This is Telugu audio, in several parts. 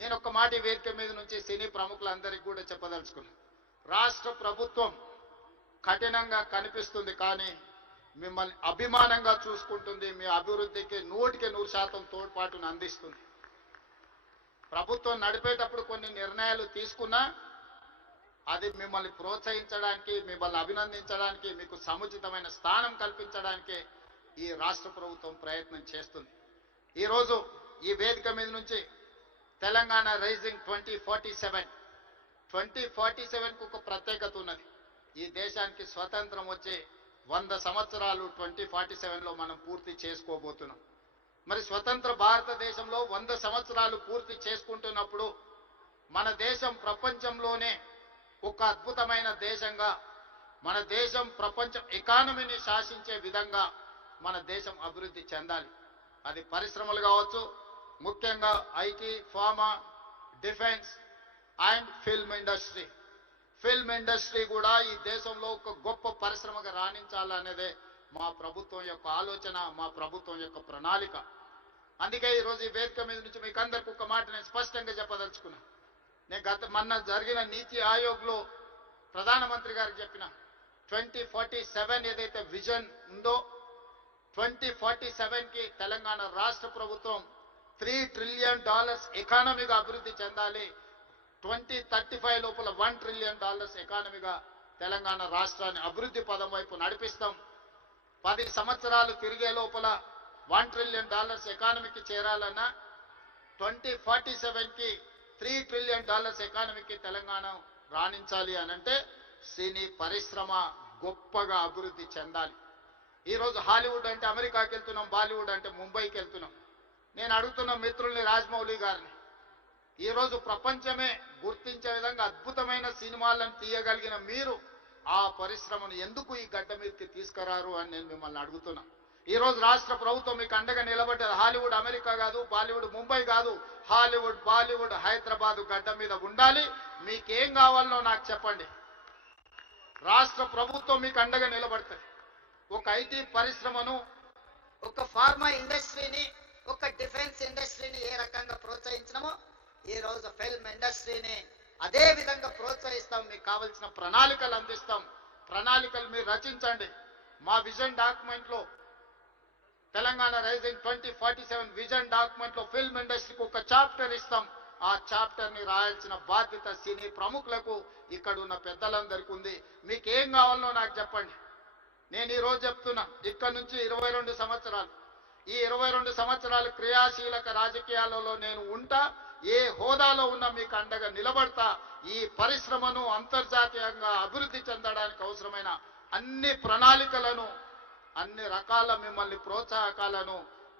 నేను ఒక మాట వేదిక మీద నుంచి సినీ ప్రముఖులందరికీ కూడా చెప్పదలుచుకున్నాను. రాష్ట్ర ప్రభుత్వం కఠినంగా కనిపిస్తుంది, కానీ మిమ్మల్ని అభిమానంగా చూసుకుంటుంది. మీ అభివృద్ధికి 100% తోడ్పాటును అందిస్తుంది. ప్రభుత్వం నడిపేటప్పుడు కొన్ని నిర్ణయాలు తీసుకున్నా అది మిమ్మల్ని ప్రోత్సహించడానికి, మిమ్మల్ని అభినందించడానికి, మీకు సముచితమైన స్థానం కల్పించడానికి ఈ రాష్ట్ర ప్రభుత్వం ప్రయత్నం చేస్తుంది. ఈరోజు ఈ వేదిక మీద నుంచి తెలంగాణ రైజింగ్ 2047కు ఒక ప్రత్యేకత ఉన్నది. ఈ దేశానికి స్వతంత్రం వచ్చే 100 సంవత్సరాలు 2047లో మనం పూర్తి చేసుకోబోతున్నాం. మరి స్వతంత్ర భారతదేశంలో 100 సంవత్సరాలు పూర్తి చేసుకుంటున్నప్పుడు మన దేశం ప్రపంచంలోనే ఒక అద్భుతమైన దేశంగా, మన దేశం ప్రపంచం ఎకానమీని శాసించే విధంగా మన దేశం అభివృద్ధి చెందాలి. అది పరిశ్రమలు కావచ్చు, ముఖ్యంగా IT, pharma, defence and film industry. Film industry కూడా ఈ దేశంలో ఒక గొప్ప పరిశ్రమగా రాణించాలనేదే మా ప్రభుత్వం యొక్క ఆలోచన, మా ప్రభుత్వం యొక్క ప్రణాళిక. అందుకే ఈరోజు ఈ వేదిక మీద నుంచి మీకు అందరికి ఒక మాట నేను స్పష్టంగా చెప్పదలుచుకున్నా. నేను మొన్న జరిగిన నీతి ఆయోగ్లో ప్రధానమంత్రి గారికి చెప్పిన 2047 ఏదైతే విజన్ ఉందో 2047కి తెలంగాణ రాష్ట్ర ప్రభుత్వం $3 ట్రిలియన్ ఎకానమీగా అభివృద్ధి చెందాలి. 2035 లోపల $1 ట్రిలియన్ ఎకానమీగా తెలంగాణ రాష్ట్రాన్ని అభివృద్ధి పదం వైపు నడిపిస్తాం. 10 సంవత్సరాలు తిరిగే లోపల $1 ట్రిలియన్ ఎకానమీకి చేరాలన్నా 2047కి $3 ట్రిలియన్ ఎకానమీకి తెలంగాణ రాణించాలి అనంటే సినీ పరిశ్రమ గొప్పగా అభివృద్ధి చెందాలి. ఈరోజు హాలీవుడ్ అంటే అమెరికాకి వెళ్తున్నాం, బాలీవుడ్ అంటే ముంబైకి వెళ్తున్నాం. నేను అడుగుతున్న మిత్రుల్ని, రాజమౌళి గారిని, ఈరోజు ప్రపంచమే గుర్తించే విధంగా అద్భుతమైన సినిమాలను తీయగలిగిన మీరు ఆ పరిశ్రమను ఎందుకు ఈ గడ్డ మీదకి తీసుకురారు అని నేను మిమ్మల్ని అడుగుతున్నా. ఈరోజు రాష్ట్ర ప్రభుత్వం మీకు అండగా నిలబడ్డది. హాలీవుడ్ అమెరికా కాదు, బాలీవుడ్ ముంబై కాదు, హాలీవుడ్ బాలీవుడ్ హైదరాబాద్ గడ్డ మీద ఉండాలి. మీకేం కావాలనో నాకు చెప్పండి, రాష్ట్ర ప్రభుత్వం మీకు అండగా నిలబడుతుంది. ఒక ఐటీ పరిశ్రమను, ఒక ఫార్మా ఇండస్ట్రీని, ఒక డిఫెన్స్ ఇండస్ట్రీని ఏ రకంగా ప్రోత్సహించినామో ఈ రోజు ఫిల్మ్ ఇండస్ట్రీని అదే విధంగా ప్రోత్సహిస్తాం. మీకు కావాల్సిన ప్రణాళికలు అందిస్తాం. ప్రణాళికలు మీరు రచించండి. మా విజన్ డాక్యుమెంట్లో, తెలంగాణ రైజింగ్ 2047 విజన్ డాక్యుమెంట్లో ఫిల్మ్ ఇండస్ట్రీకి ఒక చాప్టర్ ఇస్తాం. ఆ చాప్టర్ ని రాయాల్సిన బాధ్యత సినీ ప్రముఖులకు, ఇక్కడ ఉన్న పెద్దలందరికీ ఉంది. మీకు ఏం కావాలనో నాకు చెప్పండి. నేను ఈ రోజు చెప్తున్నా, ఇక్కడ నుంచి 22 సంవత్సరాలు, ఈ 22 సంవత్సరాలు క్రియాశీలక రాజకీయాలలో నేను ఉంటా. ఏ హోదాలో ఉన్నా మీకు అండగా నిలబడతా. ఈ పరిశ్రమను అంతర్జాతీయంగా అభివృద్ధి చెందడానికి అవసరమైన అన్ని ప్రణాళికలను, అన్ని రకాల మిమ్మల్ని ప్రోత్సాహకాలను,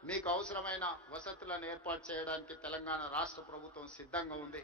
మీకు అవసరమైన వసతులను ఏర్పాటు చేయడానికి తెలంగాణ రాష్ట్ర ప్రభుత్వం సిద్ధంగా ఉంది.